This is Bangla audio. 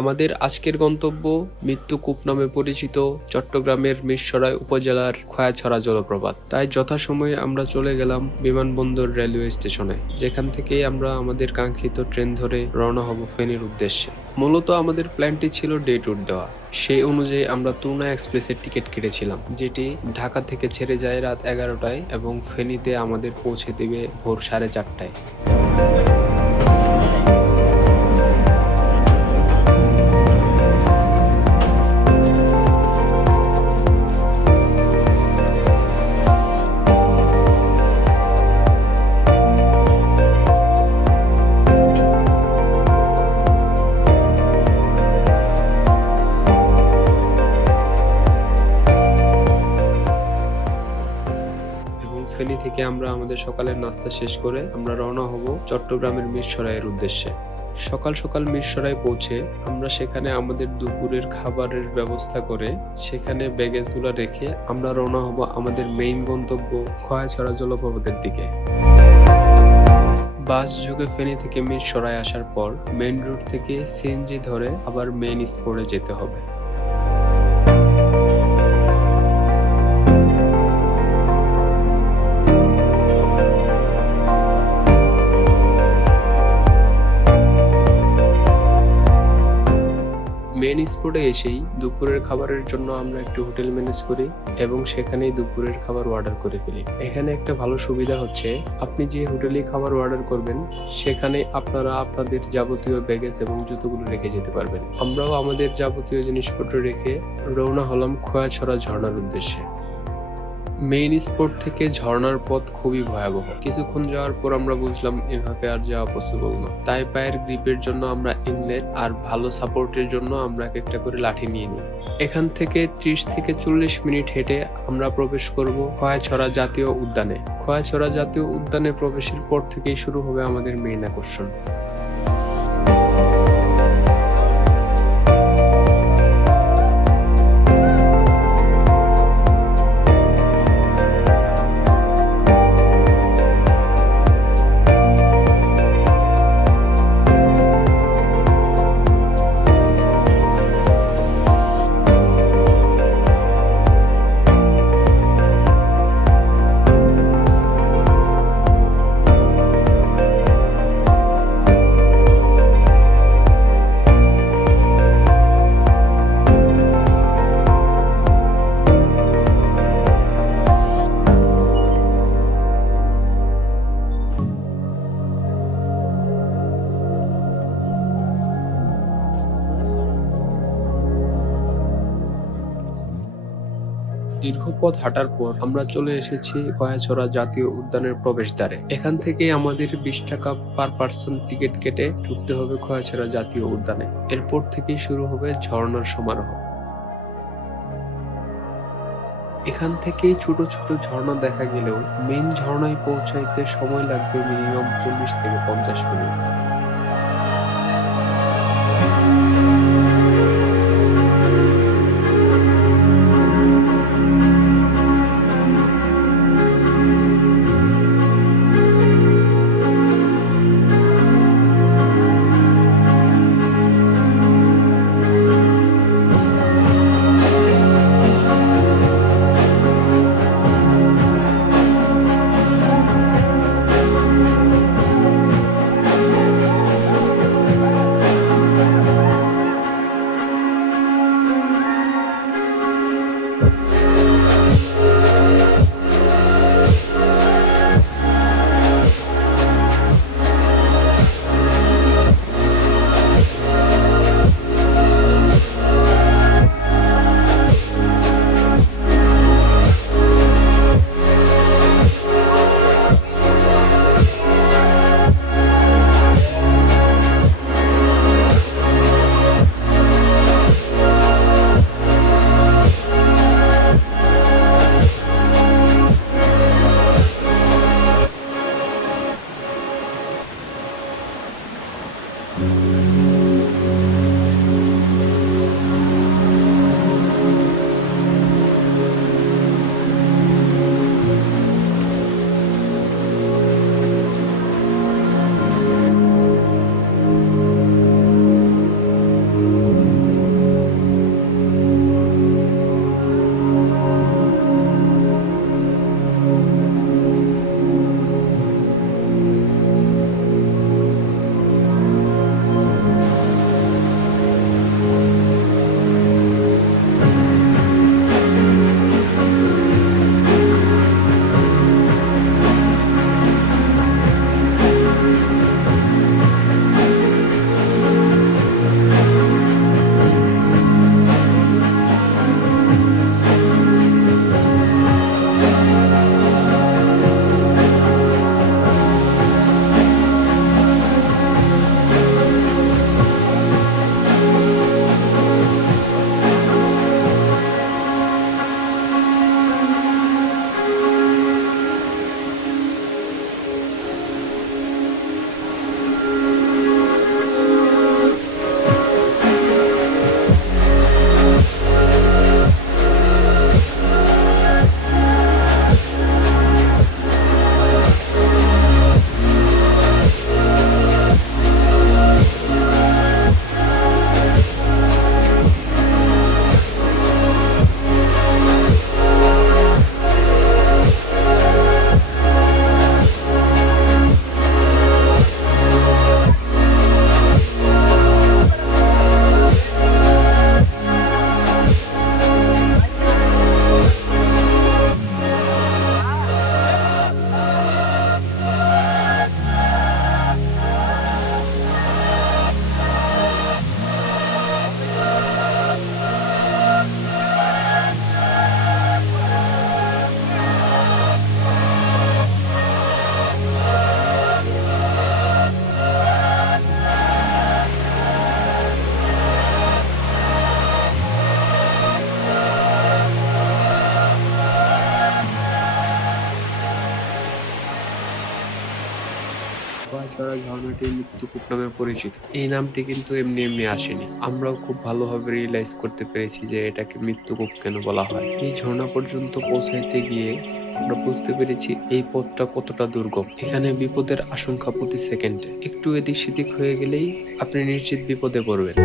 আমাদের আজকের গন্তব্য মৃত্যুকূপ নামে পরিচিত চট্টগ্রামের মিরসরাই উপজেলার খয়াছড়া জলপ্রপাত। তাই যথাসময়ে আমরা চলে গেলাম বিমানবন্দর রেলওয়ে স্টেশনে, যেখান থেকেই আমরা আমাদের কাঙ্ক্ষিত ট্রেন ধরে রওনা হব ফেনীর উদ্দেশ্যে। মূলত আমাদের প্ল্যানটি ছিল ডে ট্যুর দেওয়া। সেই অনুযায়ী আমরা তুনা এক্সপ্রেসের টিকিট কেটেছিলাম, যেটি ঢাকা থেকে ছেড়ে যায় রাত 11টায় এবং ফেনীতে আমাদের পৌঁছে দেবে ভোর 4:30টায়। ফেনী থেকে আমরা আমাদের সকালের নাস্তা শেষ করে আমরা রওনা হব চট্টগ্রামের মিরসরাইয়ের উদ্দেশ্যে। সকাল সকাল মিরসরাই পৌঁছে আমরা সেখানে আমাদের দুপুরের খাবারের ব্যবস্থা করে সেখানে ব্যাগেজগুলো রেখে আমরা রওনা হব আমাদের মেইন গন্তব্য খয়াছড়া জলপ্রপাতের দিকে। বাস যোগে ফেনী থেকে মিরসরাই আসার পর মেইন রোড থেকে সিএনজি ধরে আবার মেইন স্পটে যেতে হবে। মেন স্পটে এসেই দুপুরের খাবারের জন্য আমরা একটি হোটেল ম্যানেজ করি এবং সেখানেই দুপুরের খাবার অর্ডার করে ফেলি। এখানে একটা ভালো সুবিধা হচ্ছে, আপনি যে হোটেলে খাবার অর্ডার করবেন সেখানে আপনারা আপনাদের যাবতীয় ব্যাগেজ এবং জুতোগুলো রেখে যেতে পারবেন। আমরাও আমাদের যাবতীয় জিনিসপত্র রেখে রওনা হলাম খয়াছড়া ঝর্ণার উদ্দেশ্যে। মেইন স্পট থেকে ঝর্ণার পথ খুবই ভয়াবহ। কিছুক্ষণ যাওয়ার পর আমরা বুঝলাম এভাবে আর যাওয়া পসিবল না। তাই পায়ের গ্রিপের জন্য আমরা ইনলেট আর ভালো সাপোর্টের জন্য আমরা একটা করে লাঠি নিয়ে নিই। এখান থেকে 30 থেকে 40 মিনিট হেঁটে আমরা প্রবেশ করব খয়াছড়া জাতীয় উদ্যানে। খয়াছড়া জাতীয় উদ্যানে প্রবেশের পর থেকেই শুরু হবে আমাদের মেইন আকর্ষণ। দীর্ঘ পথ হাঁটার পর আমরা চলে এসেছি খয়াছড়া জাতীয় উদ্যানের প্রবেশদ্বারে। এখান থেকে আমাদের 20 টাকা পার পার্সন টিকিট কেটে ঢুকতে হবে খয়াছড়া জাতীয় উদ্যানে। এরপর থেকেই শুরু হবে ঝর্ণার সমারোহ। এখান থেকেই ছোট ছোট ঝর্ণা দেখা গেলেও মেইন ঝর্ণায় পৌঁছাইতে সময় লাগবে মিনিমাম 40 থেকে 50 মিনিট। খোয়াছড়া ঝর্ণাটি মৃত্যুকূপ নামে পরিচিত। এই নামটি কিন্তু এমনি এমনি আসেনি। আমরাও খুব ভালোভাবে রিয়েলাইজ করতে পেরেছি যে এটাকে মৃত্যুকূপ কেন বলা হয়। এই ঝর্ণা পর্যন্ত পৌঁছাইতে গিয়ে আমরা বুঝতে পেরেছি এই পথটা কতটা দুর্গম। এখানে বিপদের আশঙ্কা প্রতি সেকেন্ডে। একটু এদিক সেদিক হয়ে গেলেই আপনি নিশ্চিত বিপদে পড়বেন।